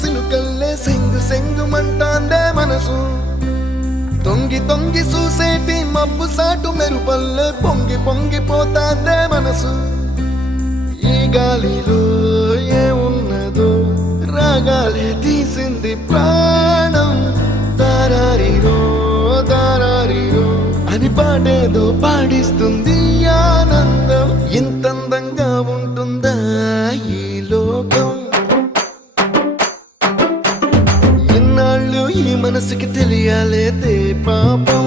సిలుకల్లే సెంగు సెంగుమంటాందే మనసు తొంగి తొంగి చూసేటి మబ్బు సాటు మెరుపల్లే పొంగి పొంగిపోతాందే మనసు ఈ గాలిలో ఏమున్నదో రాగాలే తీసింది ప్రాణం దారారిరో దారారిరో అని పాడేదో పాడిస్తుంది ఆనందం ఇంతందంగా ఉంటుందా ఈ లోకం ఇన్నాళ్ళు ఈ మనసుకి తెలియాలేదే పాపం